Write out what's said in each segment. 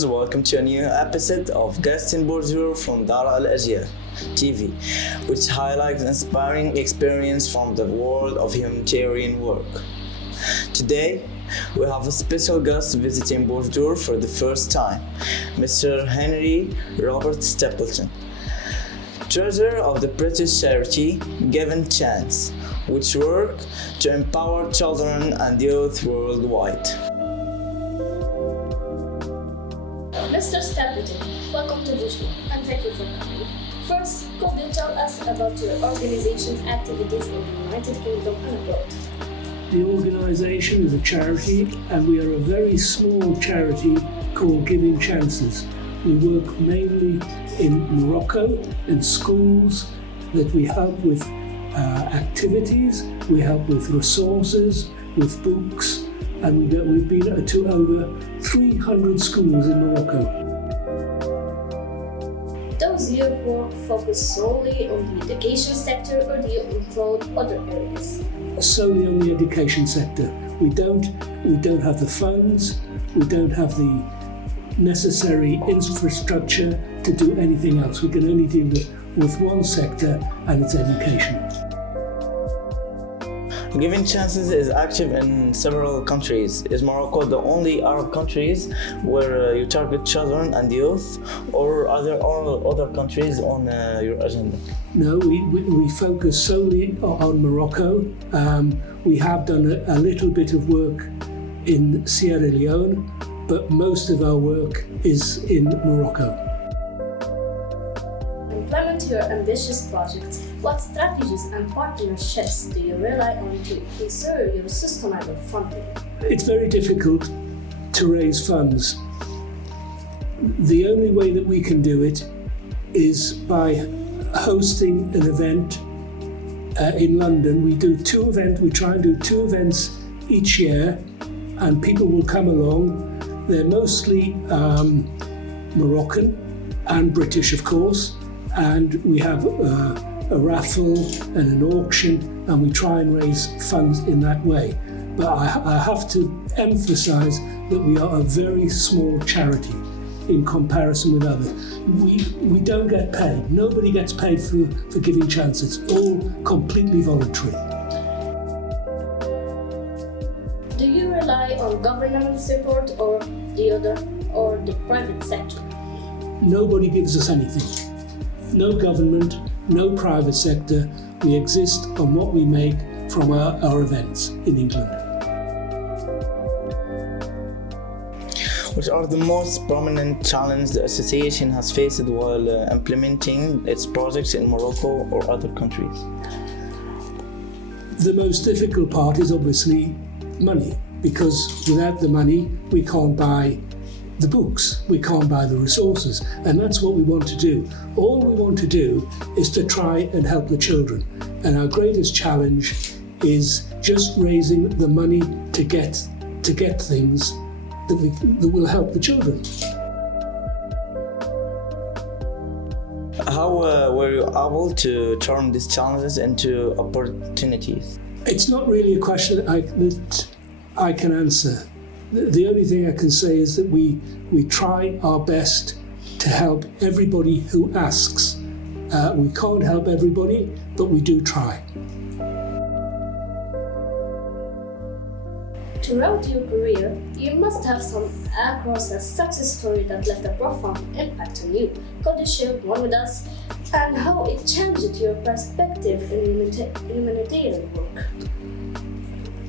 viewers, welcome to a new episode of Guest in Bوجدور from Dar al-Ajiyar TV, which highlights inspiring experience from the world of humanitarian work. Today, we have a special guest visiting Bوجدور for the first time, Mr. Hennry Robert Stapleton, treasurer of the British charity Given Chance, which work to empower children and youth worldwide. Mr. Stapleton, welcome to Bوجدور and thank you for coming. First, could you tell us about your organization's activities in the United Kingdom and abroad? The organisation is a charity, and we are a very small charity called Giving Chances. We work mainly in Morocco, in schools, that we help with activities, we help with resources, with books, and we've been to over 300 schools in Morocco. Does your work focus solely on the education sector, or do you include other areas? Solely on the education sector. We don't have the funds, we don't have the necessary infrastructure to do anything else. We can only deal with one sector, and it's education. Giving Chances is active in several countries. Is Morocco the only Arab countries where you target children and youth, or are there other countries on your agenda? No, we focus solely on Morocco. We have done a little bit of work in Sierra Leone, but most of our work is in Morocco. To implement your ambitious projects, what strategies and partnerships do you rely on to ensure your sustainable funding? It's very difficult to raise funds. The only way that we can do it is by hosting an event in London. We try and do two events each year, and people will come along. They're mostly Moroccan and British, of course, and we have a raffle and an auction, and we try and raise funds in that way. But I have to emphasize that we are a very small charity in comparison with others. We don't get paid. Nobody gets paid for Giving Chances. It's all completely voluntary. Do you rely on government support or the private sector? Nobody gives us anything. No government, no private sector. We exist on what we make from our events in England. Which are the most prominent challenges the association has faced while implementing its projects in Morocco or other countries? The most difficult part is obviously money, because without the money we can't buy the books, we can't buy the resources, and that's what we want to do. All we want to do is to try and help the children, and our greatest challenge is just raising the money to get things that will help the children. How were you able to turn these challenges into opportunities? It's not really a question that I can answer. The only thing I can say is that we try our best to help everybody who asks. We can't help everybody, but we do try. Throughout your career, you must have come across a success story that left a profound impact on you. Could you share one with us, and how it changed your perspective in humanitarian work?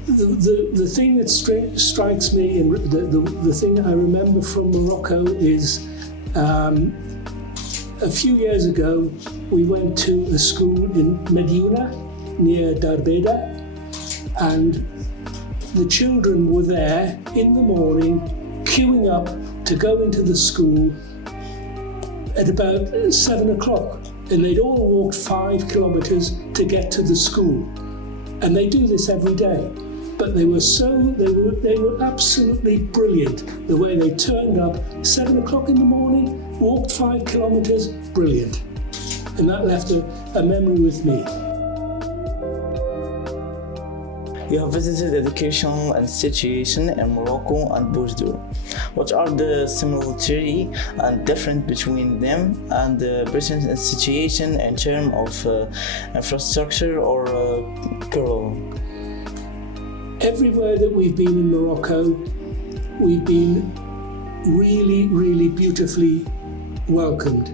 The thing that strikes me, and the thing I remember from Morocco is a few years ago we went to a school in Medina near Darbeda, and the children were there in the morning queuing up to go into the school at about 7 o'clock, and they'd all walked 5 kilometers to get to the school, and they do this every day. But they were absolutely brilliant. The way they turned up 7 o'clock in the morning, walked 5 kilometers, brilliant. And that left a memory with me. You have visited educational institutions in Morocco and Boujdor. What are the similarities and difference between them and the British institution in terms of infrastructure or curriculum? Everywhere that we've been in Morocco, we've been really beautifully welcomed.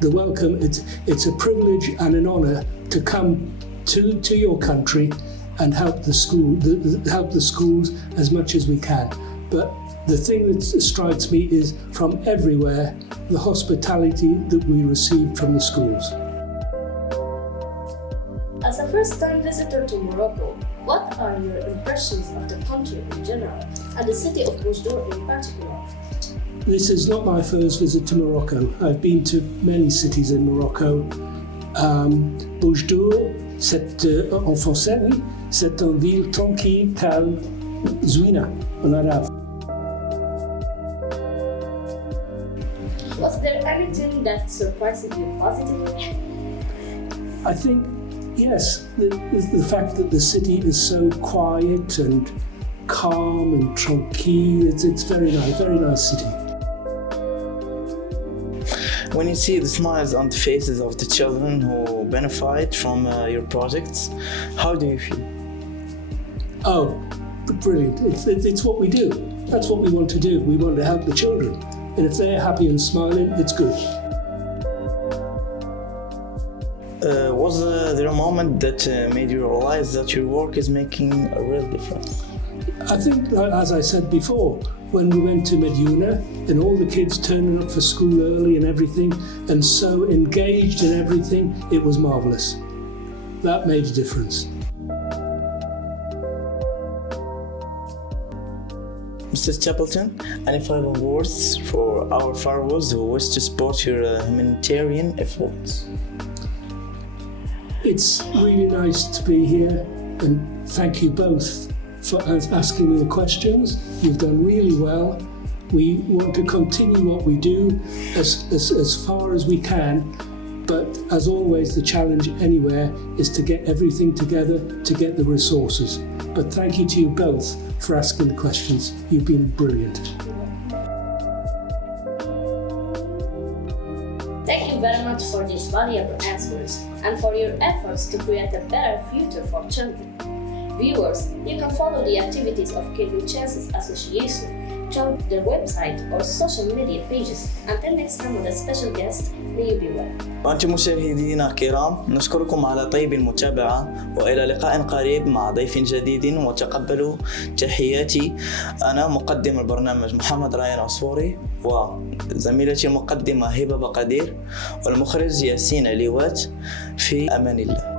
The welcome, it's a privilege and an honour to come to your country and help the schools as much as we can. But the thing that strikes me is from everywhere, the hospitality that we receive from the schools. As a first-time visitor to Morocco, what are your impressions of the country in general and the city of Boujdor in particular? This is not my first visit to Morocco. I've been to many cities in Morocco. Boujdor, en français, oui, c'est une ville tranquille, calme, zouina en arabe. Was there anything that surprised you positively? I think, yes, the fact that the city is so quiet and calm and tranquille, it's very nice city. When you see the smiles on the faces of the children who benefit from your projects, how do you feel? Oh, brilliant. It's what we do. That's what we want to do. We want to help the children. And if they're happy and smiling, it's good. Was there a moment that made you realize that your work is making a real difference? I think, as I said before, when we went to Medina and all the kids turning up for school early and everything and so engaged in everything, it was marvellous. That made a difference. Mr. Statleton, any final words for our followers who wish to support your humanitarian efforts? It's really nice to be here, and thank you both for asking me the questions. You've done really well. We want to continue what we do as far as we can, but as always, the challenge anywhere is to get everything together to get the resources. But thank you to you both for asking the questions. You've been brilliant. Thank you very much for these valuable answers and for your efforts to create a better future for children. Viewers, you can follow the activities of Giving Chances Association through their website or social media pages. Until next time with a special guest, may you be well. وأنتم مشاهدينا الكرام، نشكركم على طيب المتابعة وإلى لقاء قريب مع ضيف جديد، وتقبلوا تحياتي. أنا مقدم البرنامج محمد رايان عصفوري، وزميلتي المقدمة هبة بقدير، والمخرج ياسين عليوات. في أمان الله.